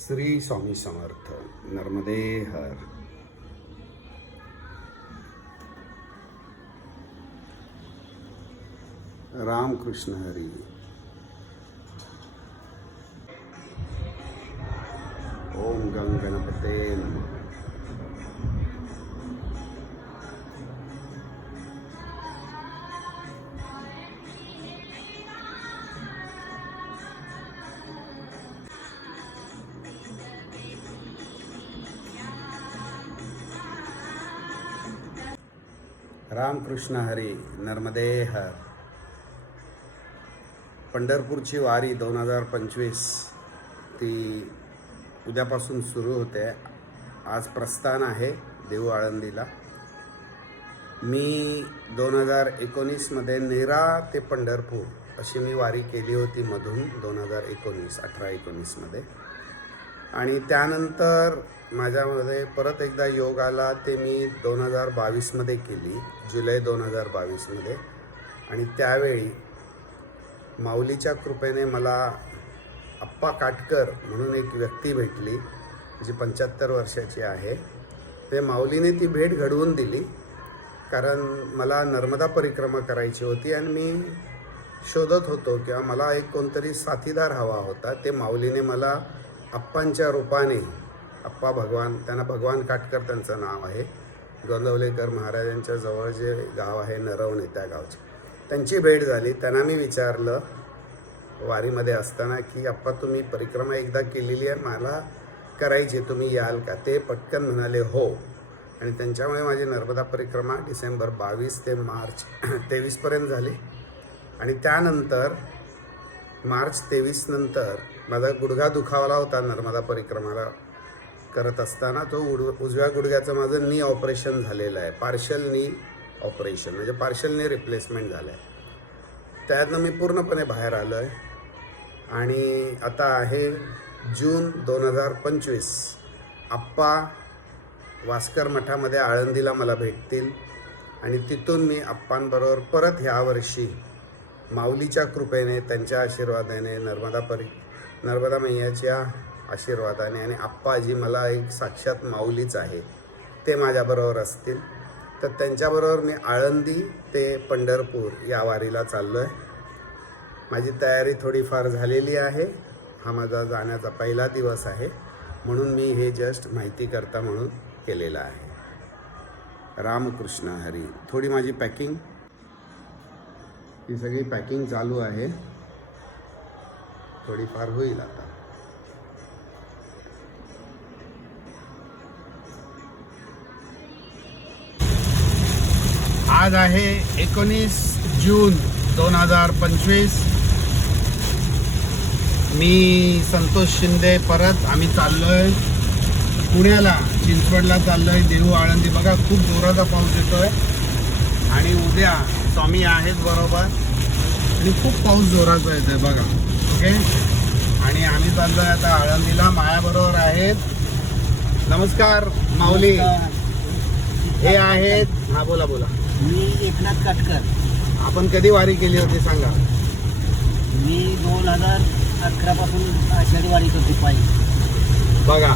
श्री स्वामी समर्थ. नर्मदे हर. रामकृष्ण हरी. ओम गं गणपते नमः. रामकृष्ण हरी. नर्मदे हर. पंढरपूरची वारी 2025 ती उद्यापासून सुरू होते. आज प्रस्थान आहे देहू आळंदीला. मी 2019मध्ये नेरा ते पंढरपूर अशी मी वारी केली होती मधून 18-19मध्ये. आणि त्यानंतर माझ्यामध्ये परत एकदा योग आला ते मी 2022मध्ये केली, जुलै 2022मध्ये. आणि त्यावेळी माऊलीच्या कृपेने मला आप्पा काटकर म्हणून एक व्यक्ती भेटली जी 75 वर्षाची आहे. ते माऊलीने ती भेट घडवून दिली, कारण मला नर्मदा परिक्रमा करायची होती आणि मी शोधत होतो किंवा मला एक कोणतरी साथीदार हवा होता. ते माऊलीने मला आप्पांच्या रूपाने, आप्पा भगवान, त्यांना भगवान काटकर त्यांचं नाव आहे, गोंदवलेकर महाराजांच्या जवळ जे गाव आहे नरवणे, त्या गावचे, त्यांची भेट झाली. त्यांना मी विचारलं वारीमध्ये असताना की आप्पा तुम्ही परिक्रमा एकदा केलेली आहे, मला करायची, तुम्ही याल का? ते पटकन म्हणाले हो. आणि त्यांच्यामुळे माझी नर्मदा परिक्रमा डिसेंबर 22 ते मार्च 23पर्यंत झाली. आणि त्यानंतर मार्च 23 नंतर माझा गुडघा दुखावला होता नर्मदा परिक्रमाला करत असताना. तो उजव्या गुडघ्याचं माझं नी ऑपरेशन झालेलं आहे, पार्शल नी ऑपरेशन, म्हणजे पार्शल नी रिप्लेसमेंट झालं आहे. त्यातनं मी पूर्णपणे बाहेर आलो आहे. आणि आता आहे जून 2025. आप्पा वास्कर मठामध्ये आळंदीला मला भेटतील आणि तिथून मी आप्पांबरोबर परत ह्या वर्षी माऊलीच्या कृपेने, त्यांच्या आशीर्वादाने, नर्मदा मैयाच्या आशीर्वादाने, आणि आप्पा जी मला एक साक्षात माऊलीच आहे, ते माझ्याबरोबर असतील. तर त्यांच्याबरोबर मी आळंदी ते पंढरपूर या वारीला चाललो आहे. माझी तयारी थोडीफार झालेली आहे. हा माझा जाण्याचा पहिला दिवस आहे, म्हणून मी हे जस्ट माहिती करता म्हणून केलेलं आहे. रामकृष्ण हरी. थोडी माझी पॅकिंग, ही सगळी पॅकिंग चालू आहे, थोडीफार होईल आता. आज आहे 19 जून 2025. मी संतोष शिंदे, परत आम्ही चाललोय पुण्याला, चिंचवडला चाललोय, देहू आळंदी. बघा खूप जोराचा पाऊस येतोय आणि उद्या स्वामी आहेत बरोबर, आणि खूप पाऊस जोराचा येतोय बघा. ओके. आणि आम्ही चाललोय आता आळंदीला. मायाबरोबर आहेत, नमस्कार माऊली, हे आहेत, हा बोला बोला. मी एकनाथ काटकर. आपण कधी वारी केली होती सांगा? मी 2011 पासून आषाढी वारी करते पायी. बघा.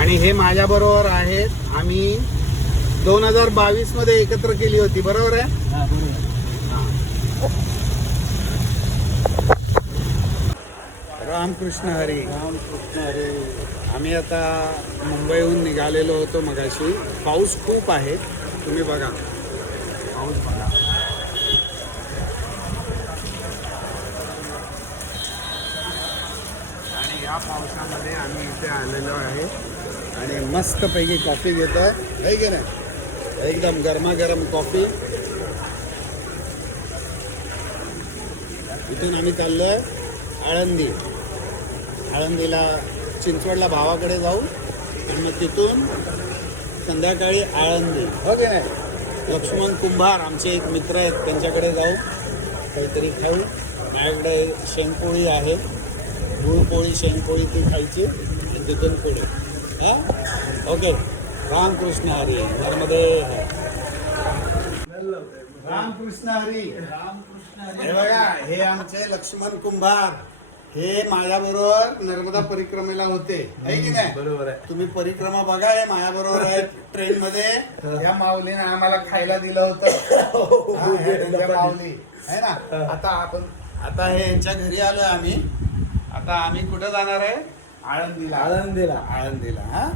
आणि हे माझ्याबरोबर आहेत, आम्ही 2022मध्ये एकत्र केली होती, बरोबर आहे? हां बरोबर. रामकृष्ण हरी. रामकृष्ण हरी. आम्ही आता मुंबईहून निघालेलो होतो मगाशी. पाऊस खूप आहे, तुम्ही बघा पाऊस बघा. आणि या पावसामध्ये आम्ही इथे आलेलो आहे आणि मस्तपैकी कॉफी घेतो आहे की नाही, एकदम गरमागरम कॉफी. इथून आम्ही चाललो आहे आळंदी. आळंदीला, चिंचवडला भावाकडे जाऊ आणि मग तिथून संध्याकाळी आळंदी, हो की नाही. लक्ष्मण कुंभार आमचे एक मित्र आहेत, त्यांच्याकडे जाऊ, काहीतरी खाऊ. माझ्याकडे शेंगपोळी आहे, गुळपोळी, शेंगपोळी ती खायची आणि तिथून पुढे. हां ओके. रामकृष्ण हरी. नर्मदे रामकृष्ण हरी. हे बघा, हे आमचे लक्ष्मण कुंभार, हे माझ्या बरोबर नर्मदा परिक्रमेला होते आहे की नाही? बरोबर आहे. तुम्ही परिक्रमा बघा, हे माझ्या बरोबर आहे ट्रेन मध्ये. या माऊलीने आम्हाला खायला दिलं होतं. हा, हे त्यांच्या माऊली आहे ना. आता हे यांच्या घरी आलोय आम्ही. आता आम्ही कुठं जाणार आहे? आळंदीला. आळंदीला. हा,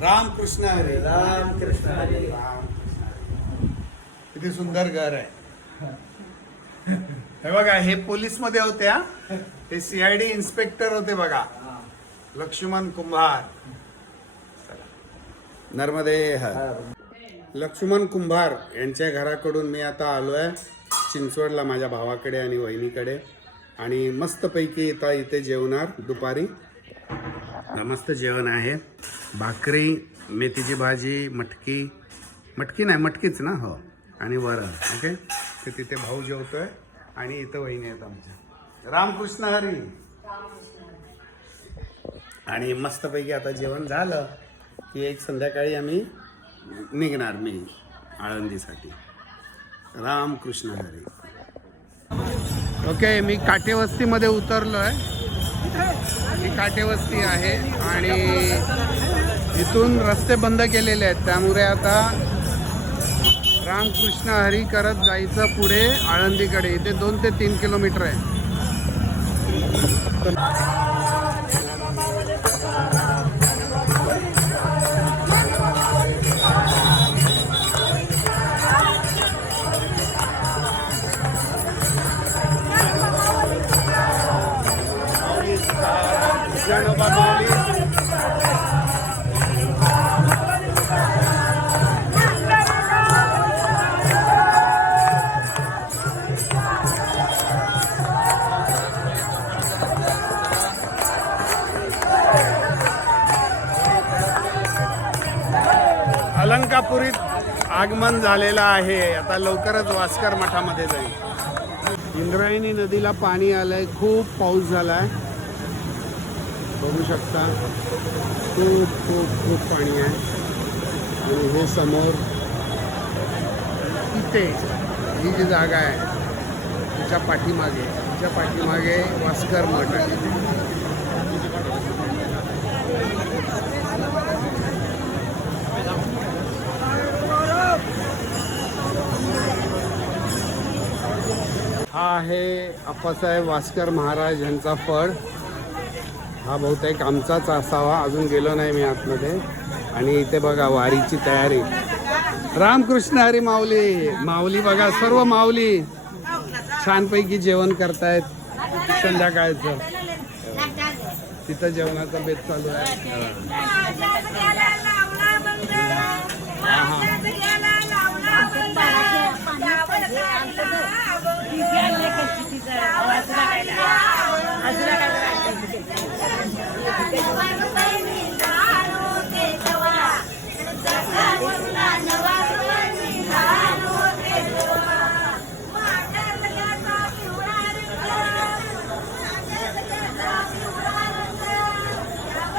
रामकृष्ण हरी. रामकृष्ण हरी. रामकृष्ण हरी. किती सुंदर घर आहे. हे बघा, हे पोलीस मध्ये होते. हा, हे सीआयडी इन्स्पेक्टर होते बघा, लक्ष्मण कुंभार. नर्मदे हर. लक्ष्मण कुंभार यांच्या घराकडून मी आता आलोय चिंचवडला माझ्या भावाकडे आणि वहिनीकडे. आणि मस्तपैकी इथे जेवणार दुपारी. मस्त जेवण आहे. भाकरी, मेथीची भाजी, मटकी नाही, मटकीच ना, हो, आणि वरण. ओके, तर तिथे भाऊ जेवतोय आणि इथं वहिनी आहेत आमच्या. रामकृष्ण हरी. आणि मस्तपैकी आता जेवण झालं की एक संध्याकाळी आम्ही निघणार मी आळंदीसाठी. रामकृष्ण हरी. ओके, मी काटेवस्तीमध्ये उतरलो आहे. ही काटेवस्ती आहे आणि इथून रस्ते बंद केलेले आहेत, त्यामुळे आता रामकृष्ण हरी करत जायचं पुढे आळंदीकडे. इथे 2 ते 3 किलोमीटर आहे. अलंकापुरीत आगमन झालेलं आहे. आता लवकरच वास्कर मठामध्ये जाईल. इंद्रायणी नदीला पाणी आलंय. खूप पाऊस झालाय, बघू शकता. खूप खूप खूप पाणी आहे. आणि हे समोर इथे ही जी जागा आहे तिच्या पाठीमागे वास्कर मठ आहे. हा आहे अप्पासाहेब वास्कर महाराज यांचा फड. हा बहुतेक आमचाच असावा, अजून गेलो नाही मी आतमध्ये. आणि इथे बघा वारीची तयारी. रामकृष्ण हरी. माऊली बघा, सर्व माऊली छानपैकी जेवण करतायत संध्याकाळचं. तिथं जेवणाचा बेत चालू आहे.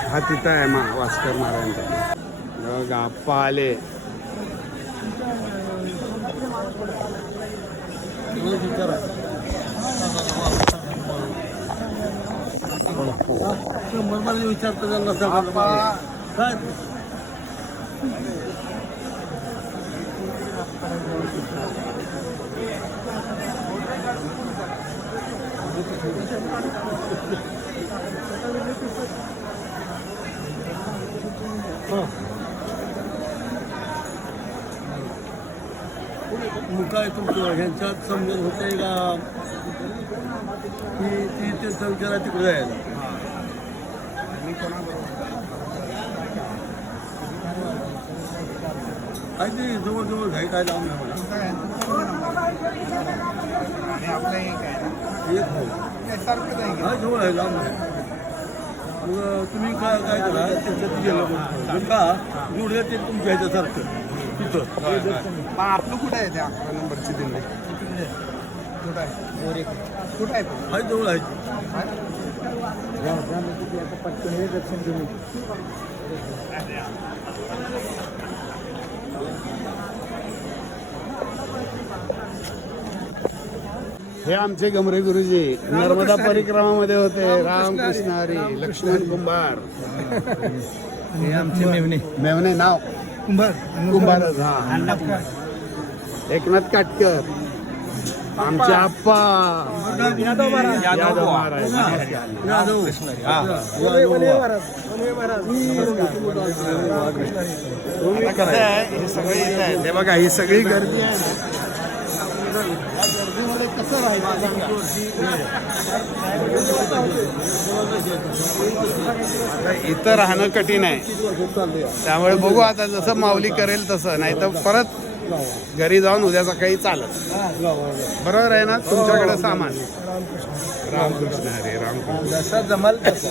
हा तिथं आहे वास्कर महाराजांचा. गप्पा आले. काय तुमचं ह्यांच्यात समजून होते का की ती ते संचारा तिकडे जायला? काय ते जवळजवळ घाई काय लावून नाही मला. एक हा जवळ आहे, लांब आहे. मग तुम्ही काय काय करा, त्याच्यात गेलं का जुडलं ते तुमच्या ह्याच्यासारखं तिथं. आपलं कुठं आहे त्या नंबरची दिल्ली? कुठं आहे? कुठं आहे? हाय जवळ आहे. पटकन दर्शन घेऊन हे आमचे गमरे गुरुजी नर्मदा परिक्रमामध्ये होते. रामकृष्ण हरी. लक्ष्मण कुंभार. हे आमचे मेवणे मेवणे नाव कुंभार कुंभारच. हा एकनाथ काटकर. आमचे आप्पा यादव महाराज. आता कसं आहे हे सगळे येत आहे ते बघा ही सगळी गर्दी आहे ना. या गर्दीमध्ये कसं राहायचं आता इथं राहणं कठीण आहे. त्यामुळे बघू आता जसं माऊली करेल तसं, नाही तर परत घरी जाऊन उद्या सकाळी चालत. बरोबर आहे ना तुमच्याकडे सामान. रामकृष्ण हरे. रामकृष्ण. जसा जमाल तसा